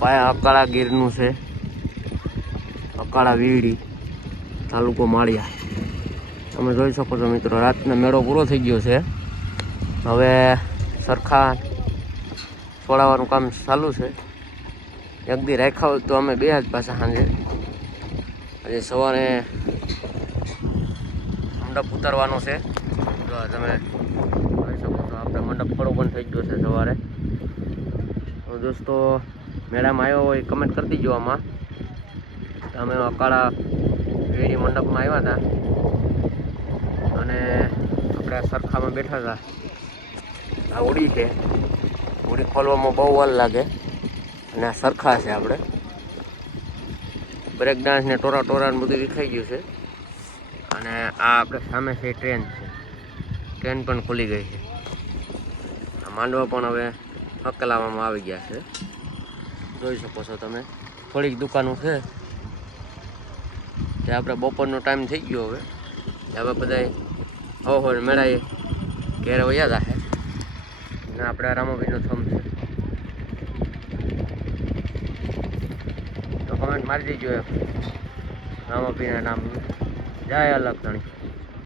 પાયા અકાળા ગીરનું છે. અકાળા વીડી તાલુકો માળિયા. તમે જોઈ શકો છો મિત્રો, રાતનો મેળો પૂરો થઈ ગયો છે. હવે સરખા છોડાવવાનું કામ ચાલુ છે. એક દી રાખ્યા હોય તો અમે બે જ પાછા સાંજે. આજે સવારે મંડપ ઉતારવાનો છે. તો તમે જોઈ શકો છો, આપણે મંડપ ખડો પણ થઈ ગયો છે સવારે. તો દોસ્તો મેળામાં આવ્યો હોય કમેન્ટ કરી દીજો આમાં. અમે અકાળા વેડી મંડપમાં આવ્યા હતા. અને આપણે સરખામાં બેઠા હતા. આ હોડી છે. ઉડી ખોલવામાં બહુ વાર લાગે. અને આ સરખા છે આપણે. બ્રેક ડાન્સ ને ટોરા ટોરા બધું દેખાઈ ગયું છે. અને આ આપણે સામે છે ટ્રેન. છે ટ્રેન પણ ખુલી ગઈ છે. આ માંડવા પણ હવે હકલાવામાં આવી ગયા છે. જોઈ શકો છો તમે. થોડીક દુકાનો છે. તે આપણે બપોરનો ટાઈમ થઈ ગયો હવે. હવે બધા હો હો મેળાએ ઘેર વયા છે ને આપણે રામાભાઈનો થમ છે. તો કમેન્ટ મારી દેજો રામાભાઈના નામ જય અલગ ધણી.